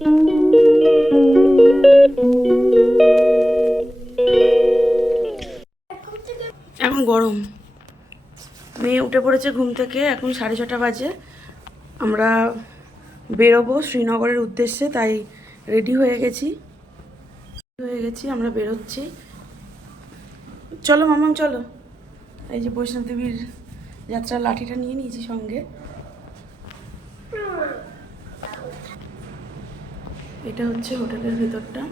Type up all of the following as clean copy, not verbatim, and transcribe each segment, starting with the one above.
এখন গরম, মেয়ে উঠে পড়েছে ঘুম থেকে, এখন 6:30 বাজে। আমরা বেরোবো শ্রীনগরের উদ্দেশ্যে, তাই রেডি হয়ে গেছি। আমরা বেরোচ্ছি। চলো মামাম চলো। এই যে বৈষ্ণব দেবীর যাত্রার লাঠিটা নিয়ে নিয়েছি সঙ্গে। এটা হচ্ছে হোটেলের ভেতরটা।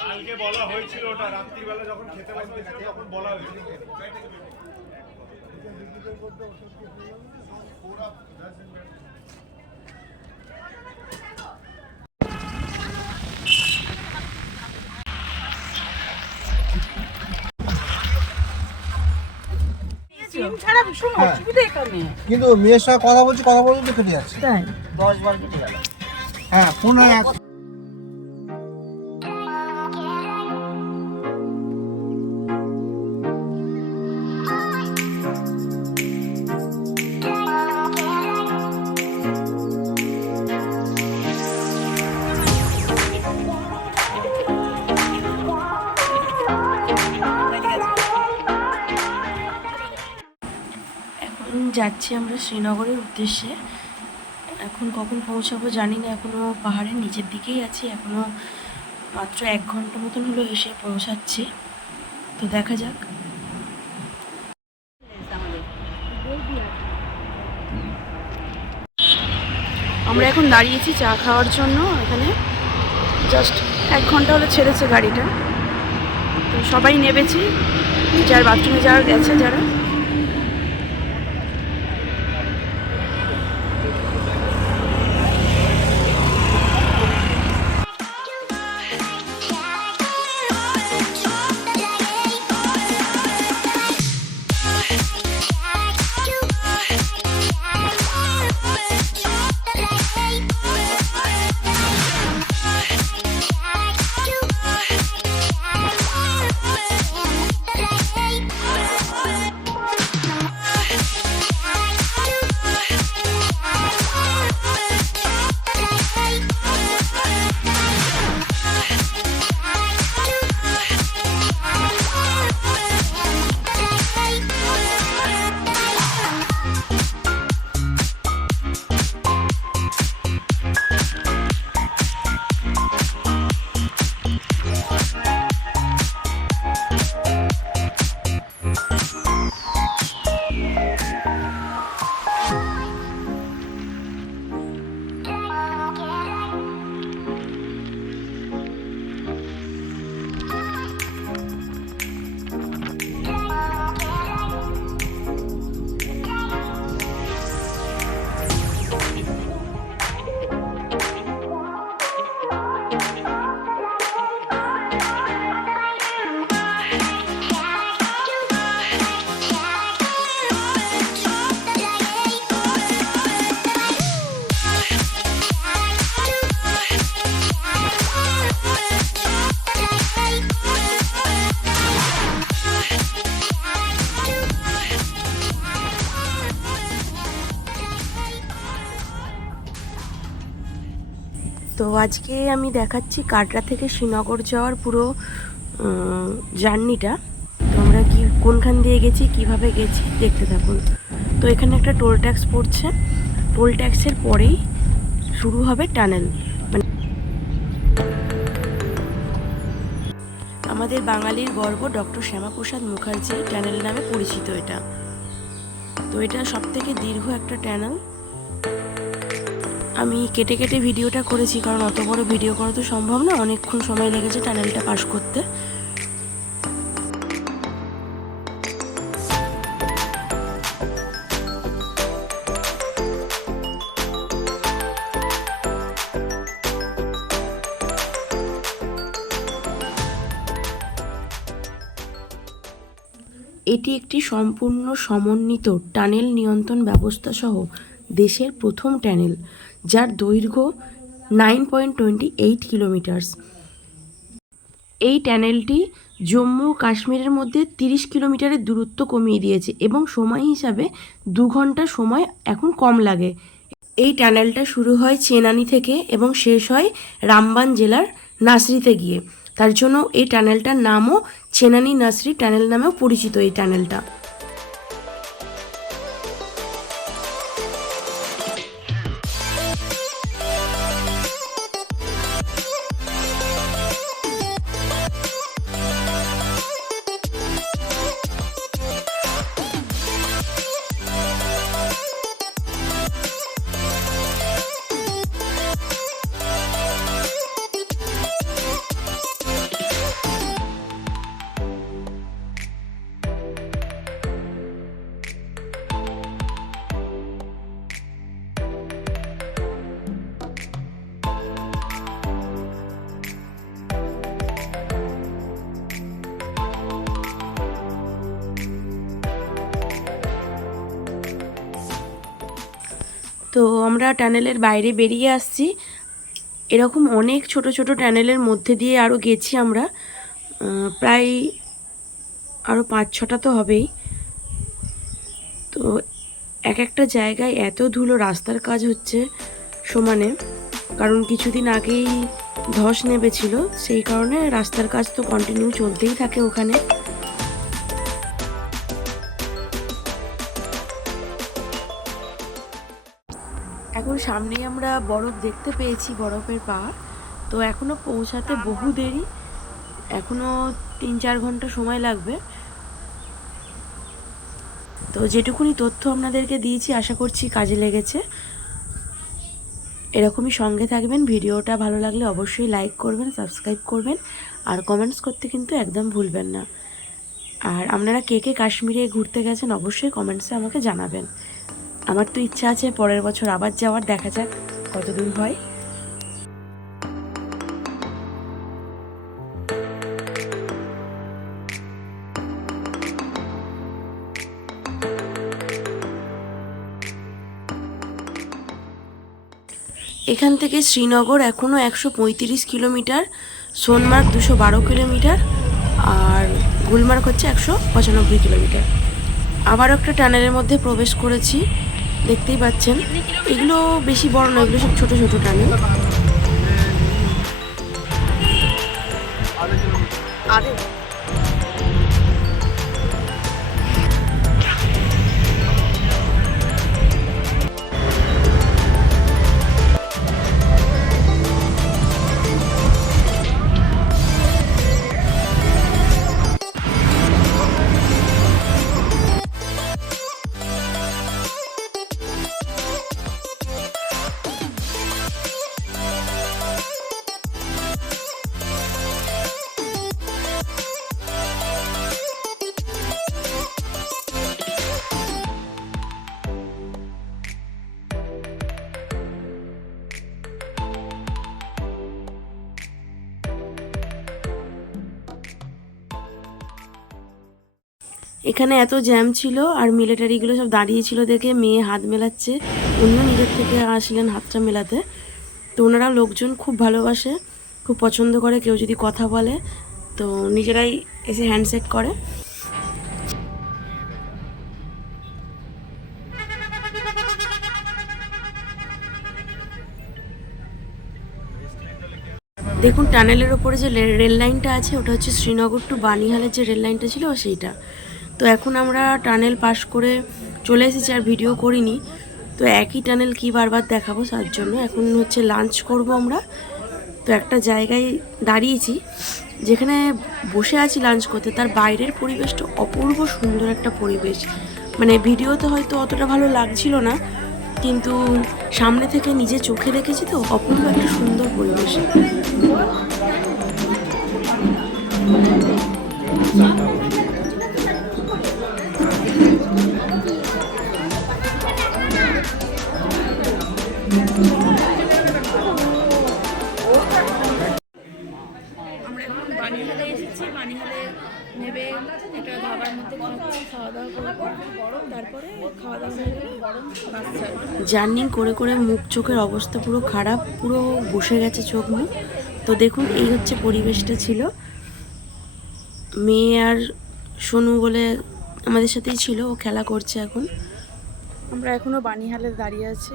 কালকে বলা হয়েছিল, ওটা রাত্রিবেলা যখন খেতে বসা হয়েছিল তখন বলা হয়েছিল। কিন্তু মেয়ের সঙ্গে কথা বলছি, কথা বলতে কেটে যাচ্ছে। তাই 10 বার কেটে গেল। হ্যাঁ ফোনে যাচ্ছি আমরা শ্রীনগরের উদ্দেশ্যে। এখন কখন পৌঁছাবো জানি না, এখনও পাহাড়ের নিচের দিকেই আছি, এখনও মাত্র 1 ঘন্টা মতন হলো এসে পৌঁছাচ্ছি। তো দেখা যাক। আমরা এখন দাঁড়িয়েছি চা খাওয়ার জন্য। এখানে জাস্ট 1 ঘন্টা হলো ছেড়েছে গাড়িটা, তো সবাই নেমেছি, যার বাথরুমে যাওয়ার গেছে যারা। তো আজকে আমি দেখাচ্ছি কাটরা থেকে শ্রীনগর যাওয়ার পুরো জার্নিটা। তো আমরা কোনখান দিয়ে গেছি, কিভাবে গেছি দেখতে থাকুন। তো এখানে একটা টোল ট্যাক্স পড়ছে, টোল ট্যাক্সের পরেই শুরু হবে টানেল। মানে আমাদের বাঙালির গর্ব ডক্টর শ্যামাপ্রসাদ মুখার্জি টানেল নামে পরিচিত এটা। তো এটা সবথেকে দীর্ঘ একটা টানেল। আমি কেটে কেটে ভিডিওটা করেছি, কারণ অত বড় ভিডিও করা তো সম্ভব না, অনেকক্ষণ সময় লেগেছে টানেলটা পাস করতে। এটি একটি সম্পূর্ণ সমন্বিত টানেল নিয়ন্ত্রণ ব্যবস্থা সহ দেশের প্রথম টানেল, যার দৈর্ঘ্য 9.28 কিলোমিটার। এই টানেলটি জম্মু ও কাশ্মীরের মধ্যে 30 কিলোমিটারের দূরত্ব কমিয়ে দিয়েছে এবং সময় হিসাবে 2 ঘন্টা সময় এখন কম লাগে। এই টানেলটা শুরু হয় চেনানি থেকে এবং শেষ হয় রামবান জেলার নাসরিতে গিয়ে। তার জন্য এই টানেলটার নামও চেনানি নাসরি টানেল নামেও পরিচিত এই টানেলটা। তো আমরা টানেলের বাইরে বেরিয়ে আসছি। এরকম অনেক ছোট ছোট টানেলের মধ্যে দিয়ে আরও গেছি আমরা, প্রায় আরও 5-6টা তো হবেই। তো এক একটা জায়গায় এত ধুলো, রাস্তার কাজ হচ্ছে সমানে, কারণ কিছুদিন আগেই ধস নেমেছিল, সেই কারণে রাস্তার কাজ তো কন্টিনিউ চলতেই থাকে ওখানে। এখন সামনেই আমরা বরফ দেখতে পেয়েছি, বরফের পাহাড়। তো এখনও পৌঁছাতে বহু দেরি, এখনও 3-4 ঘন্টা সময় লাগবে। তো যেটুকুনি তথ্য আপনাদেরকে দিয়েছি আশা করছি কাজে লেগেছে। এরকমই সঙ্গে থাকবেন। ভিডিওটা ভালো লাগলে অবশ্যই লাইক করবেন, সাবস্ক্রাইব করবেন, আর কমেন্টস করতে কিন্তু একদম ভুলবেন না। আর আপনারা কে কে কাশ্মীরে ঘুরতে গেছেন অবশ্যই কমেন্টসে আমাকে জানাবেন। আমার তো ইচ্ছা আছে পরের বছর আবার যাওয়ার, দেখা যাক কতদূর হয়। এখান থেকে শ্রীনগর এখনও 135 কিলোমিটার, সোনমার্গ 212 কিলোমিটার, আর গুলমার্গ হচ্ছে 195 কিলোমিটার। আবার একটা টানেলের মধ্যে প্রবেশ করেছি, দেখতেই পাচ্ছেন। এগুলো বেশি বড় নয়, এগুলো সব ছোট ছোট টানেল। এখানে এত জ্যাম ছিল আর মিলিটারিগুলো সব দাঁড়িয়েছিল দেখে মেয়ে হাত মেলাচ্ছে, উনিও নিজের থেকে আসলেন হাতটা মেলাতে। তো ওনারা লোকজন খুব ভালোবাসে, খুব পছন্দ করে, কেউ যদি কথা বলে তো নিজেরাই এসে হ্যান্ডশেক করে। দেখুন টানেলের ওপরে যে রেল লাইনটা আছে ওটা হচ্ছে শ্রীনগর টু বানিহালের যে রেল লাইনটা ছিল সেইটা। তো এখন আমরা টানেল পাস করে চলে এসেছি, আর ভিডিও করিনি, তো একই টানেল কি বারবার দেখাবো, তার জন্য এখন হচ্ছে লাঞ্চ করব আমরা। তো একটা জায়গায় দাঁড়িয়েছি, যেখানে বসে আছি লাঞ্চ করতে, তার বাইরের পরিবেশটা অপূর্ব সুন্দর একটা পরিবেশ। মানে ভিডিওতে হয়তো অতটা ভালো লাগছিল না, কিন্তু সামনে থেকে নিজে চোখে দেখেছি তো, অপূর্ব একটা সুন্দর পরিবেশ। আমরা এখন বানিহালে এসেছি, বানিহালে নেবে একটা ধাবার মধ্যে খাওয়া দাওয়া করবো, তারপরে খাওয়া দাওয়া হয়ে গেলে জার্নি করে করে মুখ চোখের অবস্থা পুরো খারাপ, পুরো বসে গেছে চোখ মুখ। তো দেখুন এই হচ্ছে পরিবেশটা ছিল। মেয়ে আর সোনু বলে আমাদের সাথেই ছিল, ও খেলা করছে এখন। আমরা এখনও বানিহালে দাঁড়িয়ে আছি।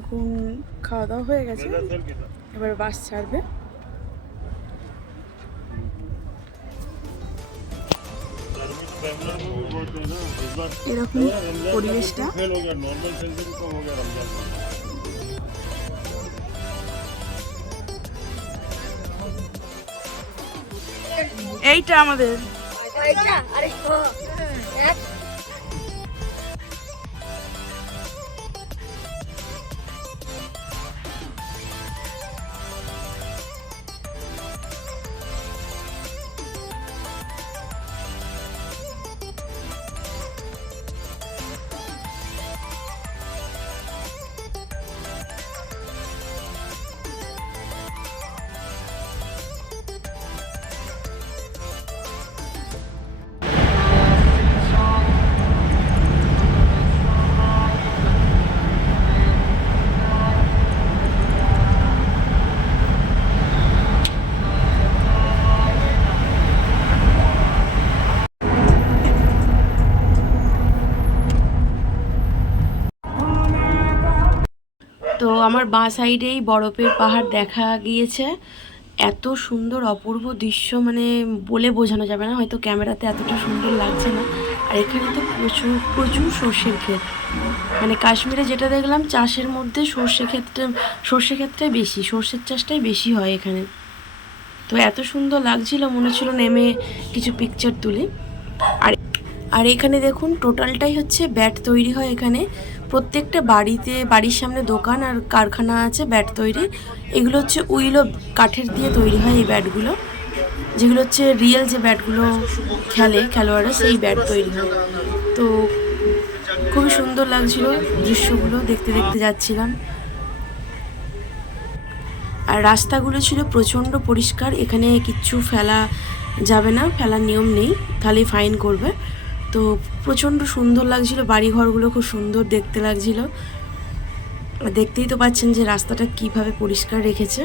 এখন খাওয়া দাওয়া হয়ে গেছে, এবার বাস ছাড়বে। এরকম পরিবেশটা। এইটা আমাদের তো আমার বাঁ সাইডেই বরফের পাহাড় দেখা গিয়েছে। এত সুন্দর অপূর্ব দৃশ্য, মানে বলে বোঝানো যাবে না, হয়তো ক্যামেরাতে এতটা সুন্দর লাগছে না। আর এখানে তো প্রচুর প্রচুর সর্ষের ক্ষেত, মানে কাশ্মীরে যেটা দেখলাম চাষের মধ্যে সর্ষে ক্ষেতটাই বেশি, সর্ষের চাষটাই বেশি হয় এখানে। তো এত সুন্দর লাগছিল, মনে হচ্ছিল নেমে কিছু পিকচার তুলি। আর আর এখানে দেখুন টোটালটাই হচ্ছে ব্যাট তৈরি হয় এখানে। প্রত্যেকটা বাড়ির সামনে দোকান আর কারখানা আছে ব্যাট তৈরি। এগুলো হচ্ছে উইলো কাঠের দিয়ে তৈরি হয় এই ব্যাটগুলো, যেগুলো হচ্ছে রিয়েল যে ব্যাটগুলো খেলোয়াড়রা সেই ব্যাট তৈরি হয়। তো খুবই সুন্দর লাগছিল দৃশ্যগুলো, দেখতে দেখতে যাচ্ছিলাম। আর রাস্তাগুলো ছিল প্রচণ্ড পরিষ্কার, এখানে কিচ্ছু ফেলা যাবে না, ফেলার নিয়ম নেই, তাহলেই ফাইন করবে। তো প্রচণ্ড সুন্দর লাগছিল, বাড়িঘরগুলো খুব সুন্দর দেখতে লাগছিল। দেখতেই তো পাচ্ছেন যে রাস্তাটা কিভাবে পরিষ্কার রেখেছে।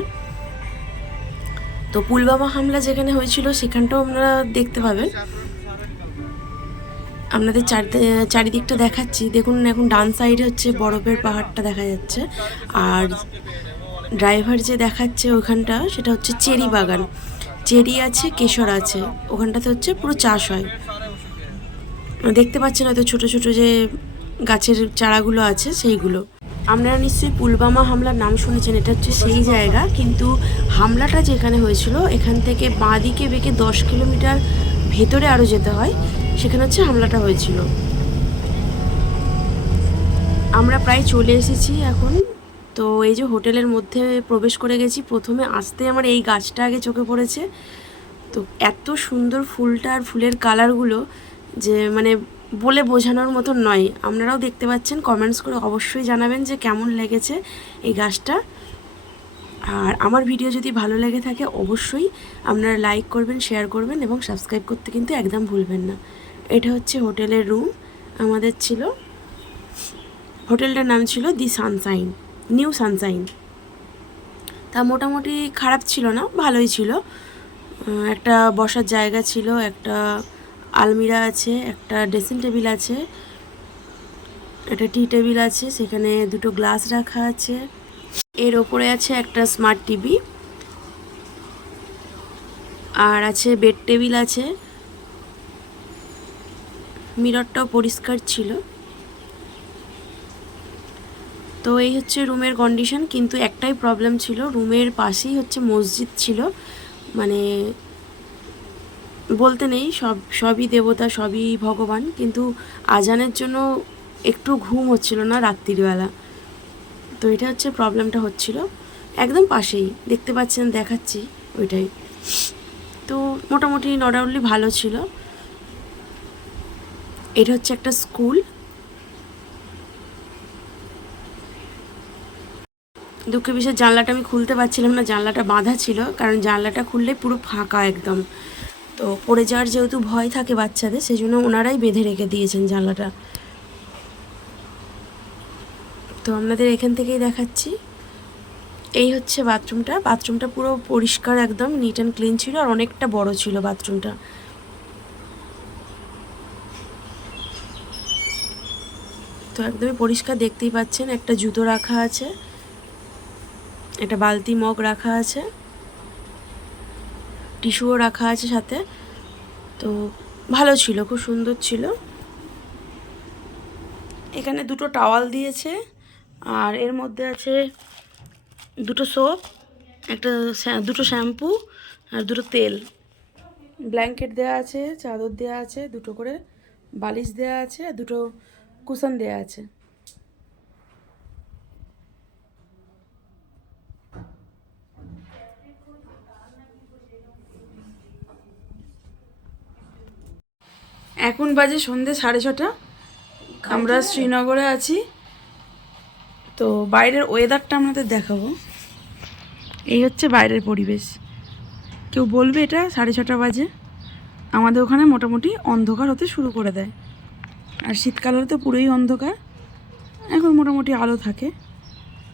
তো পুলওয়ামা হামলা যেখানে হয়েছিল সেখানটাও আপনারা দেখতে পাবেন। আপনাদের চারিদিকটা দেখাচ্ছি, দেখুন এখন ডান সাইডে হচ্ছে বরফের পাহাড়টা দেখা যাচ্ছে। আর ড্রাইভার যে দেখাচ্ছে ওখানটা, সেটা হচ্ছে চেরি বাগান, চেরি আছে কেশর আছে, ওখানটাতে হচ্ছে পুরো চাষ হয়। দেখতে পাচ্ছেন হয়তো ছোট ছোট যে গাছের চারাগুলো আছে সেইগুলো। আপনারা নিশ্চয়ই পুলওয়ামা হামলার নাম শুনেছেন, এটা হচ্ছে সেই জায়গা। কিন্তু হামলাটা যেখানে হয়েছিল এখান থেকে বাঁ দিকে বেঁকে 10 কিলোমিটার ভেতরে আরও যেতে হয়, সেখানে হচ্ছে হামলাটা হয়েছিল। আমরা প্রায় চলে এসেছি এখন। তো এই যে হোটেলের মধ্যে প্রবেশ করে গেছি, প্রথমে আসতে আমার এই গাছটা আগে চোখে পড়েছে। তো এত সুন্দর ফুলটা আর ফুলের কালারগুলো যে মানে বলে বোঝানোর মতন নয়। আপনারাও দেখতে পাচ্ছেন, কমেন্টস করে অবশ্যই জানাবেন যে কেমন লেগেছে এই গাছটা। আর আমার ভিডিও যদি ভালো লেগে থাকে অবশ্যই আপনারা লাইক করবেন, শেয়ার করবেন এবং সাবস্ক্রাইব করতে কিন্তু একদম ভুলবেন না। এটা হচ্ছে হোটেলের রুম আমাদের ছিল। হোটেলটার নাম ছিল দি সানশাইন, নিউ সানশাইন। তা মোটামুটি খারাপ ছিল না, ভালোই ছিল। একটা বসার জায়গা ছিল, একটা আলমিরা আছে, একটা ড্রেসিং টেবিল আছে, একটা টি টেবিল আছে, সেখানে দুটো গ্লাস রাখা আছে। এর ওপরে আছে একটা স্মার্ট টিভি, আর আছে বেড টেবিল আছে, মিররটাও পরিষ্কার ছিল। তো এই হচ্ছে রুমের কন্ডিশন। কিন্তু একটাই প্রবলেম ছিল, রুমের পাশেই হচ্ছে মসজিদ ছিল, মানে বলতে নেই সবই দেবতা, সবই ভগবান, কিন্তু আজানের জন্য একটু ঘুম হচ্ছিল না রাত্রিবেলা। তো এটা হচ্ছে প্রবলেমটা হচ্ছিল। একদম পাশেই দেখতে পাচ্ছেন, দেখাচ্ছি ওইটাই। তো মোটামুটি নট আউটলি ভালো ছিল। এটা হচ্ছে একটা স্কুল। দুঃখের বিষয়ে জানলাটা আমি খুলতে পারছিলাম না, জানলাটা বাঁধা ছিল, কারণ জানলাটা খুললে পুরো ফাঁকা একদম। তো পড়ে যাওয়ার যেহেতু ভয় থাকে বাচ্চাদের, সেই জন্য ওনারাই বেঁধে রেখে দিয়েছেন জানলাটা। তো আপনাদের এখান থেকেই দেখাচ্ছি। এই হচ্ছে বাথরুমটা। বাথরুমটা পুরো পরিষ্কার, একদম নিট অ্যান্ড ক্লিন ছিল, আর অনেকটা বড় ছিল বাথরুমটা। তো একদমই পরিষ্কার, দেখতেই পাচ্ছেন। একটা জুতো রাখা আছে, একটা বালতি মগ রাখা আছে, টিস্যুও রাখা আছে সাথে। তো ভালো ছিল, খুব সুন্দর ছিল। এখানে দুটো টাওয়াল দিয়েছে, আর এর মধ্যে আছে দুটো সোপ, দুটো শ্যাম্পু, আর দুটো তেল। ব্ল্যাঙ্কেট দেওয়া আছে, চাদর দেওয়া আছে, দুটো করে বালিশ দেওয়া আছে, আর দুটো কুশন দেওয়া আছে। এখন বাজে সন্ধ্যে 6:30। আমরা শ্রীনগরে আছি। তো বাইরের ওয়েদারটা আপনাদের দেখাবো। এই হচ্ছে বাইরের পরিবেশ। কেউ বলবে এটা 6:30 বাজে, আমাদের ওখানে মোটামুটি অন্ধকার হতে শুরু করে দেয়। আর শীতকাল হলে তো পুরোই অন্ধকার, এখন মোটামুটি আলো থাকে।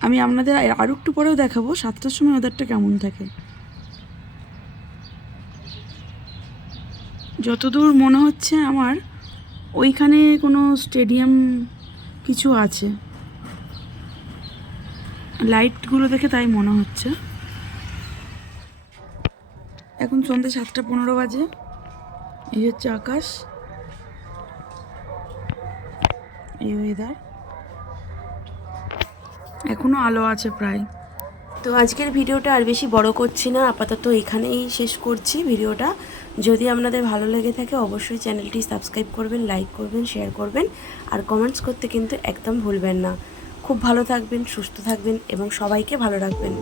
আমি আপনাদের আরও একটু পরেও দেখাবো 7টার সময় ওয়েদারটা কেমন থাকে। যতদূর মনে হচ্ছে আমার, ওইখানে কোনো স্টেডিয়াম কিছু আছে, লাইটগুলো দেখে তাই মনে হচ্ছে। এখন সন্ধ্যে 7:15 বাজে। এই হচ্ছে আকাশ, এই ওয়েদার, এখনো আলো আছে প্রায়। তো আজকের ভিডিওটা আর বেশি বড় করছি না, আপাতত এখানেই শেষ করছি ভিডিওটা। যদি আপনাদের ভালো লেগে থাকে অবশ্যই চ্যানেলটি সাবস্ক্রাইব করবেন, লাইক করবেন, শেয়ার করবেন, আর কমেন্টস করতে কিন্তু একদম ভুলবেন না। খুব ভালো থাকবেন, সুস্থ থাকবেন এবং সবাইকে ভালো রাখবেন।